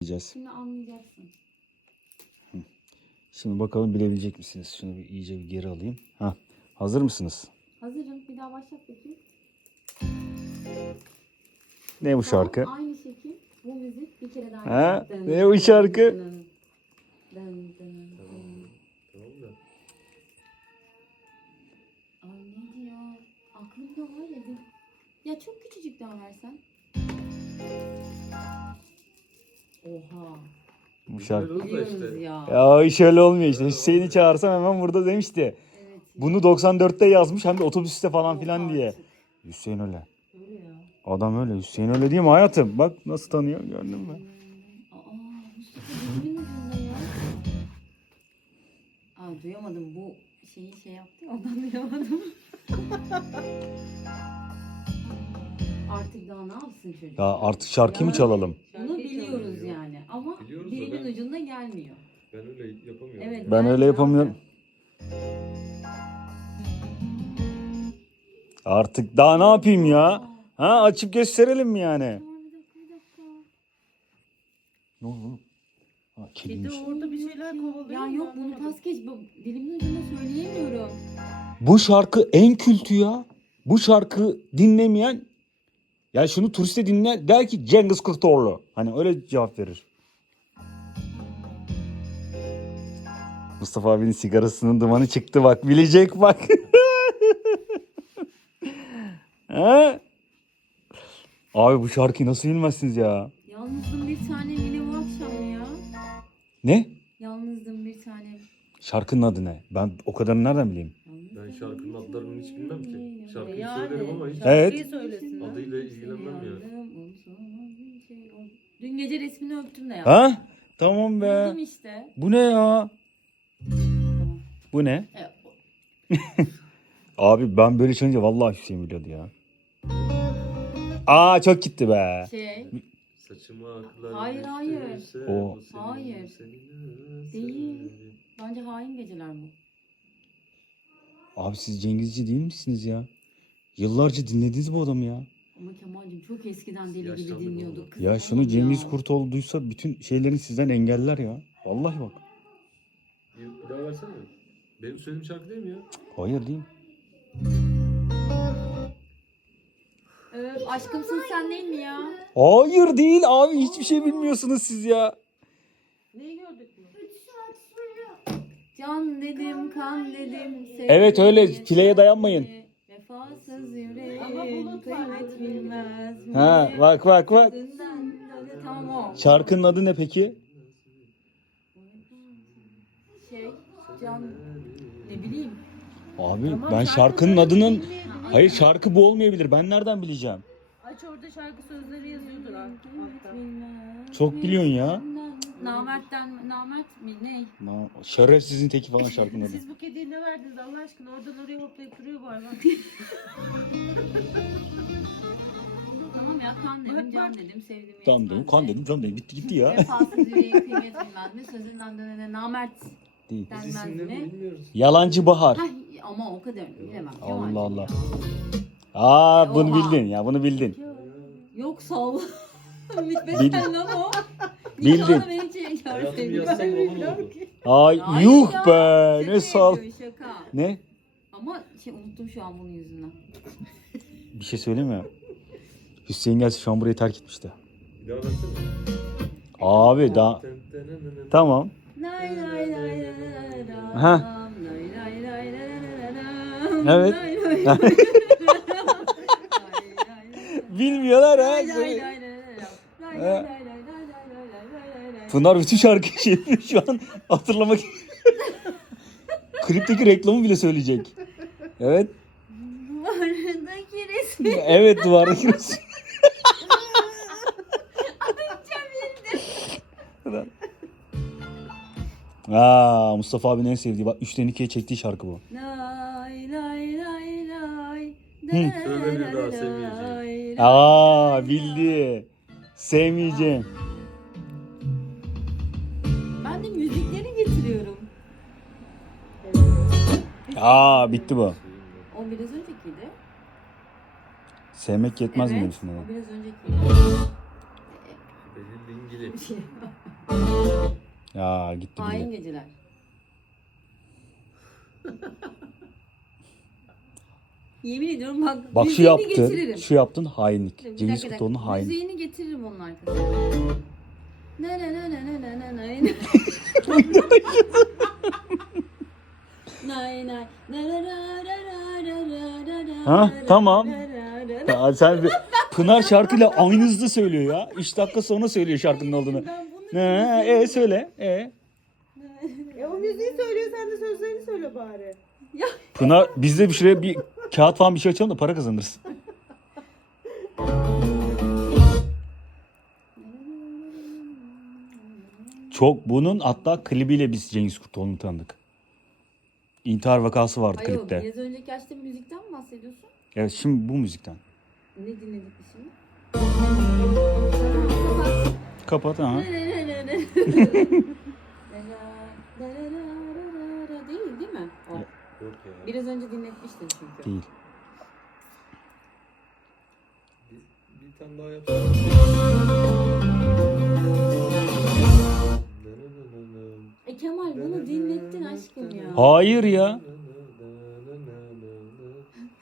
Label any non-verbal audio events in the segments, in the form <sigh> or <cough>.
diyeceğiz. Şimdi anlayacaksın. Şimdi bakalım bilebilecek misiniz? Şunu bir iyice bir geri alayım. Ha, hazır mısınız? Hazırım. Bir daha başlat bakayım. Ne bu şarkı? Tamam, aynı şekil. Bu müzik bir kere daha. Ha? Ne bu şarkı? Tamam. Ay ne diyor? Aklımda var ya. Ya çok küçücük daha versen. Oha. Bu şarkı. Da işte. ya. Ya iş öyle olmuyor işte. Hüseyin'i çağırsam hemen burada demişti. Evet. Bunu 94'te yazmış hem de otobüste falan filan diye. Hüseyin öyle. Öyle ya. Adam öyle. Hüseyin öyle değil mi hayatım? Bak nasıl tanıyor gördün mü? Aa Mustafa dilimin ucunda ya. Aa duyamadım bu şeyi şey yaptı ya ondan duyamadım. <laughs> Artık daha ne yapsın çocuk? Ya artık şarkıyı mı çalalım? Bunu biliyoruz yani ama Biliyoruz da dilinin ben- ucunda gelmiyor. Ben öyle yapamıyorum. Evet. Ben öyle yapamıyorum. Artık daha ne yapayım ya? Ha açıp gösterelim mi yani? Ne oldu oğlum? Ha, Kedi kediymiş. orada bir şeyler kovalıyor. Ya yok bunu pas geç. Bu Dilimin ucunda söyleyemiyorum. Bu şarkı en kültü ya. Bu şarkı dinlemeyen ya şunu turiste dinle der ki Cengiz Kurtoğlu. Hani öyle cevap verir. Mustafa abinin sigarasının dumanı çıktı bak bilecek bak. <laughs> ha? Abi bu şarkıyı nasıl bilmezsiniz ya? Yalnızdım bir tane yine bu akşam ya. Ne? Yalnızdım bir tane. Şarkının adı ne? Ben o kadarını nereden bileyim? Ben şarkının adlarını hiç bilmem ki. Şarkıyı Yani, söylerim ama hiç Evet. söylesin. adıyla ilgilenmem yani. Dün gece resmini öptüm de ya. Ha? Tamam be. Buldum işte. Bu ne ya? Bu ne? E, <laughs> Abi ben böyle çalınca vallahi Hüseyin biliyordu ya. Aa çok gitti be. şey Saçıma aklar Hayır, hayır. O- bu senin, Hayır. senin Değil. senin. bence hain geceler bu. Abi siz Cengizci değil misiniz ya? Yıllarca dinlediniz bu adamı ya. Ama Kemal'cim çok eskiden deli gibi Yaşlandık dinliyorduk. Kız Ya şunu Cengiz. Kurtoğlu duysa bütün şeylerini sizden engeller ya. Vallahi bak. Bir, bir daha versene. Benim söylediğim şarkı değil mi ya? Hayır değil. Öf, aşkımsın sen değil mi ya? Hayır değil abi hiçbir şey bilmiyorsunuz siz ya. Neyi gördük mü? Can dedim, kan dedim. Evet, öyle. sevdim Fileye dayanmayın. Vefasız yüreğim Ama bulut var. kıymet bilmez mi? Ha bak bak bak. O. Şarkının adı ne peki? Şey, can ne bileyim. Abi Tamam, ben şarkı şarkının adının... Hayır şarkı bu olmayabilir. Ben nereden bileceğim? Aç orada şarkı sözleri yazıyordur ha- altta. Çok biliyorsun ya. Namert'ten, Namert mi ne? Na- Şerefsizin teki falan şarkının adı. Siz bu kediye ne verdiniz Allah aşkına? Oradan oraya hoplayıp duruyor bu hayvan. <laughs> Tamam ya kan dedim, can dedim, sevdim. Tamam dedim, kan dedim, can dedim. Bitti gitti ya. Vefasız yüreğin kıymet bilmez mi? Sözünden dönene namert Değil. Denmez mi? bilmiyoruz. Yalancı Bahar. Hah, ama o kadar bilemem. Allah Allah. ya. Aa bunu Oha. bildin ya bunu bildin. Yok sağ Bil- Bitmesen lan o. Bildin. Şey Hayatımı yazsam oldu. Ay Hayır yuh ya, be şaka ne Şaka. Ne? Ama şey unuttum şu an bunun yüzünden. Bir şey söyleyeyim mi? Hüseyin gelse şu an burayı terk etmişti. Bir daha versene. Abi daha tamam. Lay lay lay lay lay lay Ha. lay lay lay lay lay lay Evet. lay lay lay lay lay lay lay. Pınar bütün şarkıyı şey yapıyor şu an hatırlamak. <laughs> Klipteki reklamı bile söyleyecek. Evet. Duvardaki resmi. Evet duvardaki resim. <laughs> Aa, Mustafa abinin en sevdiği bak 3'ten 2'ye çektiği şarkı bu. Lay lay lay lay. Hı. Söyle bir daha sevmeyeceğim. Aa bildi. Sevmeyeceğim. Ben de müzikleri getiriyorum. Aa bitti bu. O biraz öncekiydi. Sevmek yetmez mi evet, demişsin o bana? biraz öncekiydi. Benim dingili. Ya gitti Hain bile. geceler. <laughs> Yemin ediyorum bak. Bak şu müziğini yaptın. Getiririm. Şu yaptın hainlik. Bir Cengiz dakika, Kurtoğlu'nun dakika. hain. Müziğini getiririm onun arkasına. Na na na na na na na na. Nay nay. Na na na na na na na na Ha, na tamam. na na na. Ya sen bir- Pınar şarkıyla aynı hızda söylüyor ya. 3 dakika sonra söylüyor şarkının olduğunu. Ben bunu Ne? E söyle. E. E o müziği söylüyor sen de sözlerini söyle bari. Pınar biz de bir şuraya bir kağıt falan bir şey açalım da para kazanırız. Çok bunun hatta klibiyle biz Cengiz Kurtoğlu'nu tanıdık. İntihar vakası vardı Hayır, klipte. biraz önceki açtığın müzikten mi bahsediyorsun? Evet şimdi bu müzikten. Ne dinledik biz şimdi? Kapat ha. Değil değil mi? O. Yok ya. Biraz önce dinletmiştin çünkü. Değil. Bir, bir tane daha yapsana. E Kemal bunu dinlettin aşkım ya. Hayır ya.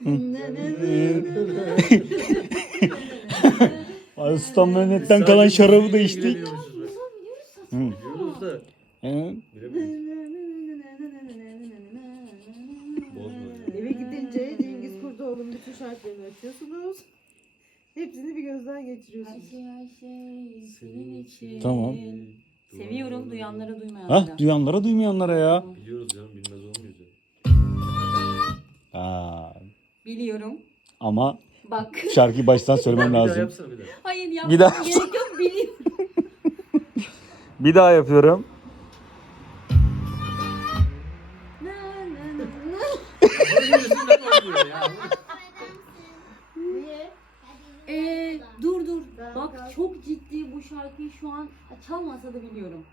<laughs> Aslan Mehmet'ten kalan şarabı da içtik. Hı. Biliyoruz da. Hı. Bilemeyiz. Eve gidince Cengiz Kurtoğlu'nun bütün şarkılarını açıyorsunuz. Hepsini bir gözden Her geçiriyorsunuz. şey her şey senin için. Tamam. Seviyorum duyanlara duymayanlara. Hah duyanlara duymayanlara ya. Biliyoruz canım bilmez olmuyoruz. Aa, Biliyorum. ama Bak. <laughs> şarkıyı baştan söylemem Bir daha lazım. yapsana bir daha. Hayır yapmam daha- gerek yok biliyorum. <laughs> Bir daha yapıyorum. Şarkıyı şu an çalmasa da biliyorum.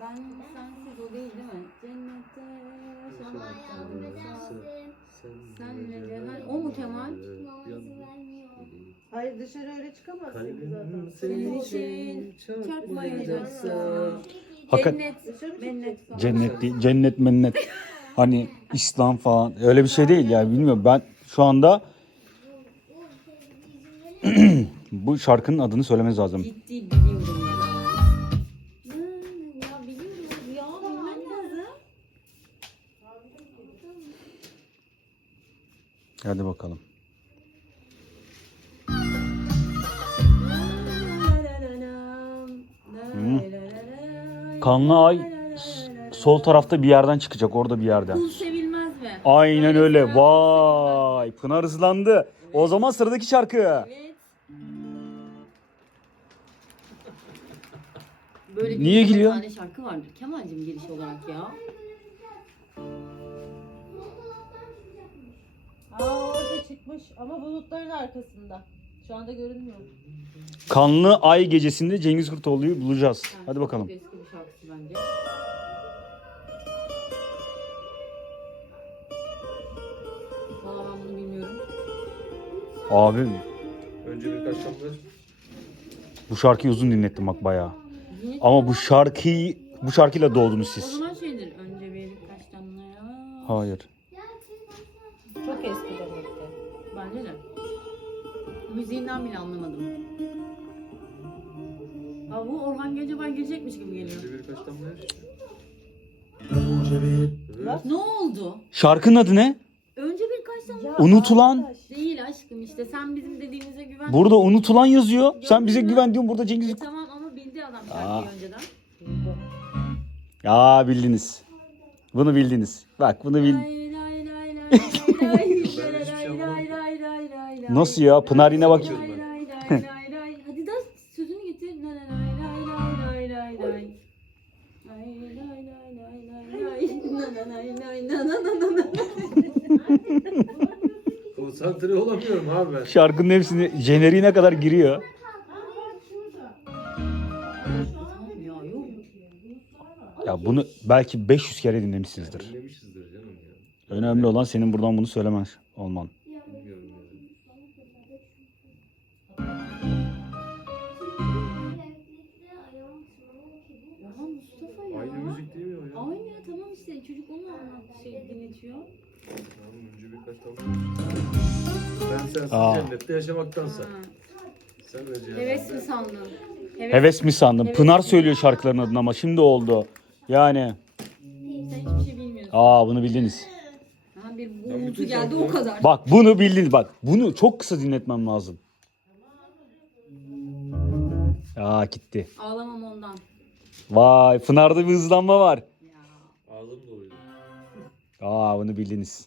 Ben sensiz o değil değil mi? Cennette yaşamaktansa senle cehal. O mu Kemal? Hayır dışarı öyle çıkamazsın ki zaten. senin için çarpmayacaksa. Fakat Cennet, mennet falan. cennet değil, cennet mennet. Hani İslam falan öyle bir şey değil yani bilmiyorum. Ben şu anda bu şarkının adını söylemeniz lazım. Ciddi biliyorum ya. Hmm, Ya biliyorum ya bilmem lazım. Hadi bakalım. Kanlı ay sol tarafta bir yerden çıkacak orada bir yerden. Kul sevilmez mi? Aynen öyle. Vay Pınar hızlandı. O zaman sıradaki şarkı. Evet. Böyle bir Niye yirmi gülüyor? tane şarkı vardır. Kemal'cim giriş olarak ya. Aa orada çıkmış ama bulutların arkasında. Şu anda görünmüyor. Kanlı ay gecesinde Cengiz Kurtoğlu'yu bulacağız. Hadi bakalım. Çok eski bir şarkısı bence. Valla ben bunu bilmiyorum. Abi Önce birkaç şarkı bu şarkıyı uzun dinlettim bak bayağı. Ama bu şarkıyı bu şarkıyla doğdunuz O siz. zaman şeydir. Önce bir birkaç damla. Hayır. Çok eski demek ki. Bence de. Müziğinden bile anlamadım. Aa, bu Orhan Gencebay girecekmiş gibi geliyor. Önce birkaç damla. Bak. Ne oldu? Şarkının adı ne? Önce birkaç damla. Unutulan. İşte sen bizim dediğimize güven. Burada unutulan yazıyor. Sen bize güven diyorsun burada Cengiz. E, tamam ama bildi adam şarkıyı Aa. önceden. Ya bildiniz. Bunu bildiniz. Bak bunu bil. Lay lay lay lay lay lay hiçbir şey lay anlamadım. lay lay lay lay lay. Nasıl ya? Pınar yine bak. Lay lay lay lay lay. Hadi da sözünü getir. Lay lay lay lay lay lay lay. Lay lay lay lay lay lay. Na na lay lay na na na na na konsantre olamıyorum abi ben. Şarkının hepsini jeneriğine kadar giriyor. Ya bunu belki 500 kere dinlemişsinizdir. Önemli olan senin buradan bunu söylemez olman. Aynı müzik değil mi o ya? Aynı ya tamam işte çocuk onu anlat şey dinletiyor. Tamam önce birkaç tane. Ben sensiz Aa. cennette yaşamaktansa. Sen de cennette. Heves mi sandın? Heves mi sandım? Evet. Pınar söylüyor şarkıların adını ama şimdi oldu. Yani. Sen hiçbir şey bilmiyorsun. Aa bunu bildiniz. Ha, bir uğultu geldi o kadar. Bak bunu bildiniz bak. Bunu çok kısa dinletmem lazım. Aa gitti. Ağlamam ondan. Vay Pınar'da bir hızlanma var. Ya. Ağzım doluydu. Aa bunu bildiniz.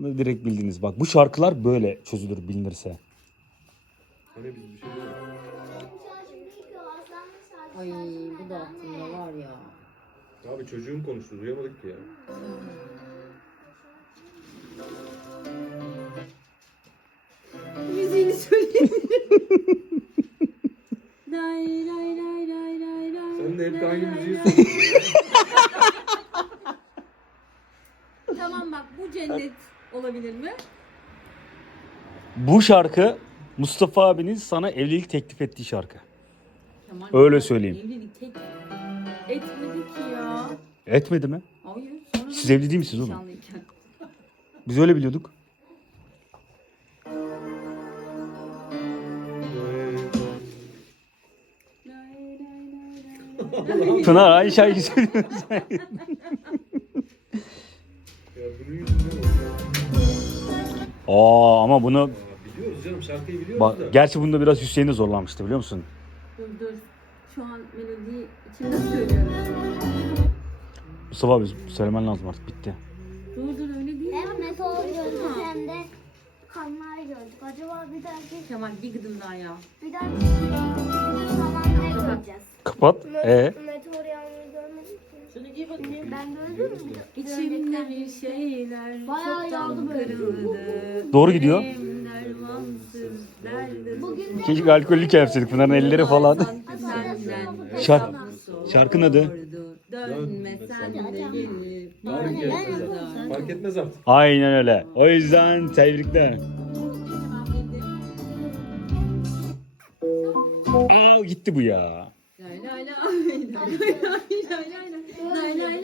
Bunu direkt bildiniz. Bak bu şarkılar böyle çözülür bilinirse. Hani biz bir şey. Ay bu da aklımda var ya. Abi çocuğum konuştu duyamadık ki ya. Müziğini söyleyeyim. <laughs> Lay lay lay lay lay lay. Sen de hep aynı lay müziği lay. söylüyorsun. <laughs> Tamam bak bu cennet olabilir mi? Bu şarkı Mustafa abinin sana evlilik teklif ettiği şarkı. Kemal Öyle söyleyeyim. Evlilik tek etmedi ki ya. Etmedi mi? Hayır. Sonra Siz evli değil misiniz oğlum? Nişanlıyken. <laughs> Biz öyle biliyorduk. <laughs> Pınar aynı şarkıyı söylüyor. Ya. Aa ama bunu Biliyoruz canım şarkıyı biliyoruz bak da. gerçi bunda biraz Hüseyin'i zorlanmıştı biliyor musun? Dur dur. Şu an melodiyi içimde söylüyorum. Mustafa abi söylemen lazım artık bitti. Dur dur öyle değil. Hem meteor gördük hem de kanlar gördük. Acaba bir dahaki Kemal bir gıdım daha ya. bir dahaki bir zaman ne göreceğiz? Kapat. E Meteor yağmuru görmedik ki. Şunu giy bakayım. Ben gördüm mü? İçimde bir şeyler Bayağı çoktan böyle. kırıldı. Doğru gidiyor. Benim dermansız derdim. Bugün keşke alkollük yapsaydık Pınar'ın elleri falan. Şark- şarkının adı? Dönme sen de gelip Tarih bana gerekmez yazar. artık. Fark etmez artık. Aynen öyle. O yüzden tebrikler. Aa gitti bu ya. Lay lay lay, lay lay lay lay lay, lay.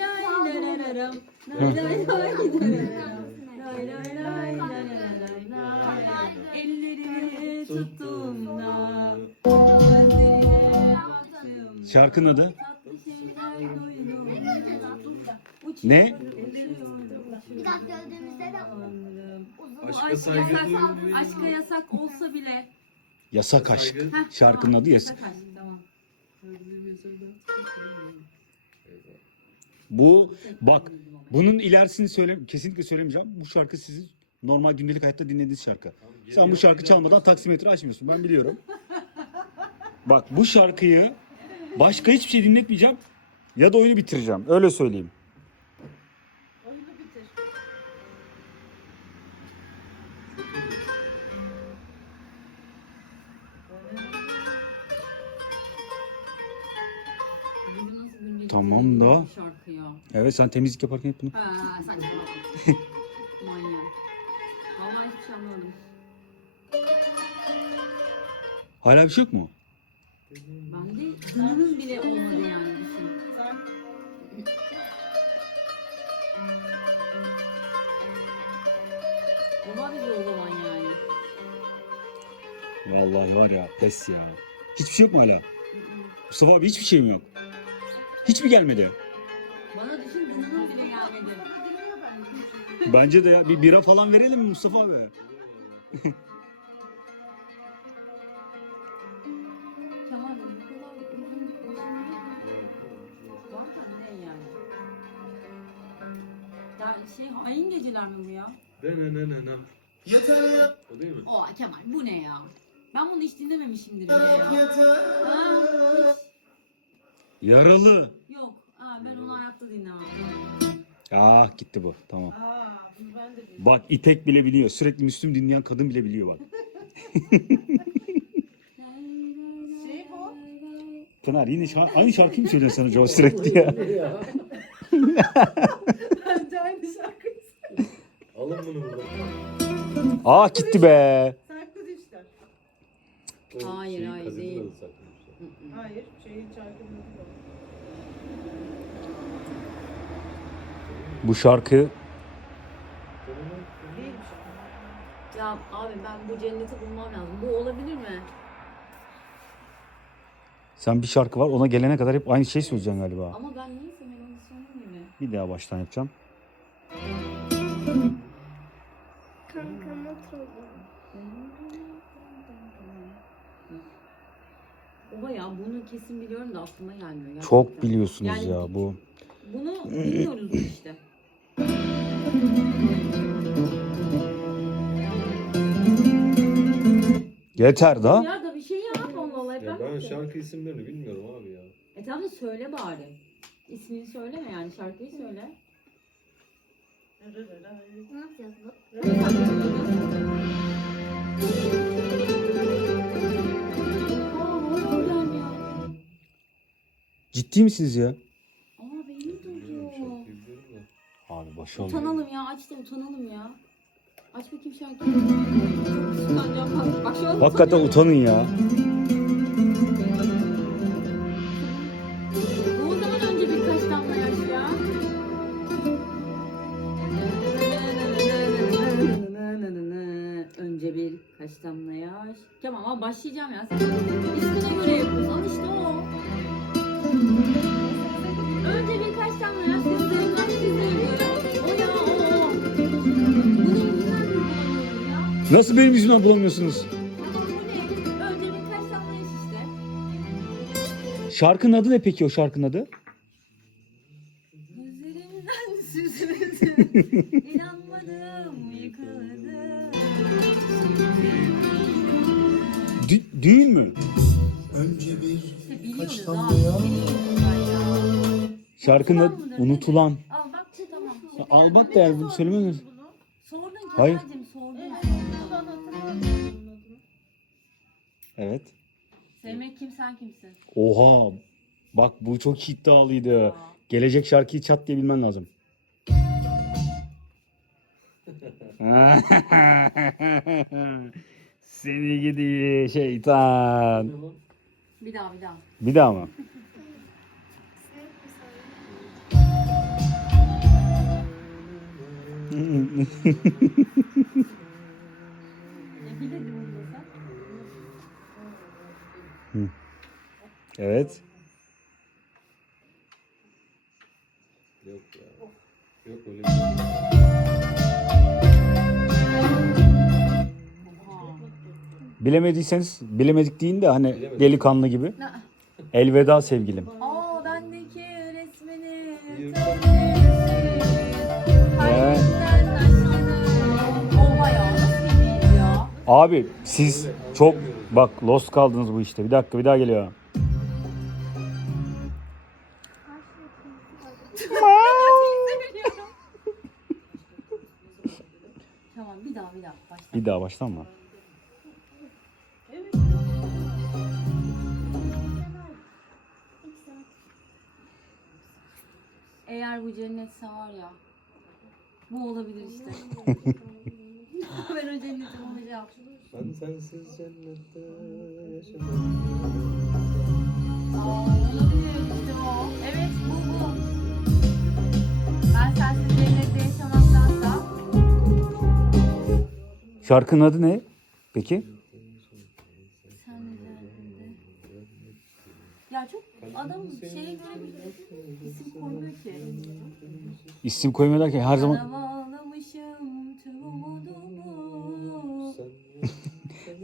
Şarkının adı? Ne? bir dakika öldüğümüzde de uzun Aşka saygı aşka yasak olsa bile. Yasak aşk. Şarkının adı Yasak. aşk, Bu bak bunun ilerisini söyle kesinlikle söylemeyeceğim. Bu şarkı sizin normal gündelik hayatta dinlediğiniz şarkı. Sen bu şarkı çalmadan taksimetre açmıyorsun. Ben biliyorum. Bak bu şarkıyı başka hiçbir şey dinletmeyeceğim ya da oyunu bitireceğim. Öyle söyleyeyim. Ya. Evet sen temizlik yaparken yap bunu. Ha saçmalama. <laughs> Manyak. Vallahi hiçbir şey anlamadım. Hala bir şey yok mu? Bende dınının bile olmadı yani düşün. Olabilir o zaman yani. Vallahi var ya pes ya. Hiçbir şey yok mu hala? Mustafa abi hiçbir şey mi yok? Hiç mi gelmedi? Bana düşün dınının bile gelmedi. Bence de ya bir bira falan verelim mi Mustafa abi? <laughs> Uzun Var da ne yani? Ya şey aynı geceler mi bu ya? Denenenenen. O değil mi? Oha Kemal bu ne ya? Ben bunu hiç dinlememişimdir bile ya. Ha, hiç. Yaralı. Hayatta dinlemem. Ah gitti bu. Tamam. Aa, bunu ben de bilmiyorum. Bak İpek bile biliyor. Sürekli Müslüm dinleyen kadın bile biliyor bak. <laughs> Şey bu. Pınar yine şar- aynı şarkıyı mı söylüyorsun sen acaba sürekli ya? Ben de aynı şarkıyı. Alın bunu buradan. Ah gitti be. Saklı dişler. O Hayır, hayır, kasetin değil. adı saklamışlar. Hayır, şeyin şarkının adı Bu şarkı Ya abi ben bu cenneti bulmam lazım. Bu olabilir mi? sen bir şarkı var ona gelene kadar hep aynı şey söyleyeceksin galiba. Ama ben neyse melodisyonu gibi. Bir daha baştan yapacağım. Oha ya bunu kesin biliyorum da aklıma gelmiyor. Gerçekten. Çok biliyorsunuz Yani ya bu. Bunu biliyoruz işte. Yeter da. Ya da bir şey yap Allah. Ya Ben ben şarkı isimlerini bilmiyorum abi ya. E tamam da söyle bari. İsmini söyleme yani şarkıyı söyle. Ne yapacağız bu? Ciddi misiniz ya? Başarılı. Utanalım ya aç da utanalım ya. Aç bakayım şarkıyı. Utanacağım bak. Bak şu an Hakikaten utanıyorum. utanın ya. Bu o zaman önce birkaç damla yaş ya. Önce birkaç damla yaş. Tamam ama başlayacağım ya. Sen İsmine göre yapıyoruz. Al işte o. Nasıl benim yüzümden bulamıyorsunuz? Ama bu ne? Önce birkaç damla yaş işte. Şarkının adı ne peki o şarkının adı? <laughs> Süzüldüm, inanmadım, yıkıldım. Dü- düğün mü? Önce bir İşte biliyoruz damla abi, biliyoruz. Şarkının adı mıdır, Unutulan. Al bak tamam. Al bak der bu söylememiz. Sordun Hayır. Kemal'cim Evet. Sevmek kim sen kimsin? Oha. Bak bu çok iddialıydı. Gelecek şarkıyı çat diye bilmen lazım. <laughs> Seni gidi şeytan. Bir daha bir daha. Bir daha mı? Ne Evet. Yok ya. Yok öyle bir şey. Bilemediyseniz bilemedik deyin de hani Bilemedim. delikanlı gibi. Elveda sevgilim. Aa Abi siz çok bak lost kaldınız bu işte. Bir dakika bir daha geliyor. tamam bir daha bir daha başla. Bir daha baştan mı? Eğer bu cennetse var ya. Bu olabilir işte. <laughs> ben o cenneti bulacağım. Ben sensiz cennette yaşamam. Aa, olabilir işte o. Evet bu bu. Ben sensiz cennette yaşamaktansa Şarkının adı ne? Peki? sen. Ya çok adam şeye göre bir isim koymuyor ki. İsim koymuyor derken her zaman Sana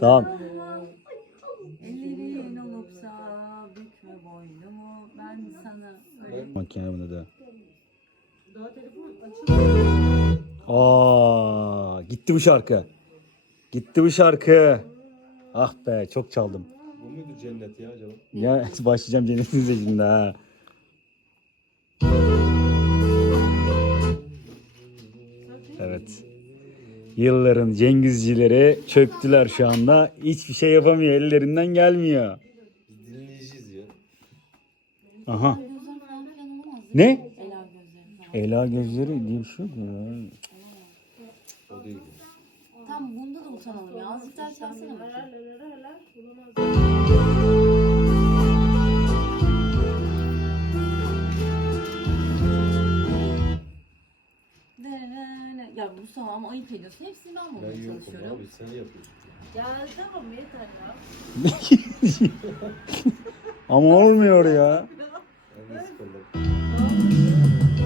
tamam. Ellerin olupsa bükme boynumu ben sana öyle yani buna da. Daha telefon açık. Aa, gitti bu şarkı. Gitti bu şarkı. Ah be çok çaldım. Bu muydu cennet ya acaba? Ya <laughs> başlayacağım cennetinize şimdi ha. Evet. Yılların Cengizcileri çöktüler şu anda. Hiçbir şey yapamıyor. Ellerinden gelmiyor. Biz dinleyeceğiz ya. Aha. Ne? Ela gözleri falan. Ela gözleri diye bir şey yok ya. O değil. Tam bunda da utanalım ya. Azıcık daha çalsana bakayım. Ya bu salam ayıp ediyorsun. Hepsini ben bulmaya Ben yokum çalışıyorum. abi sen yapıyorsun. Ya tamam yeter ya. <laughs> Ama olmuyor ya. Ben.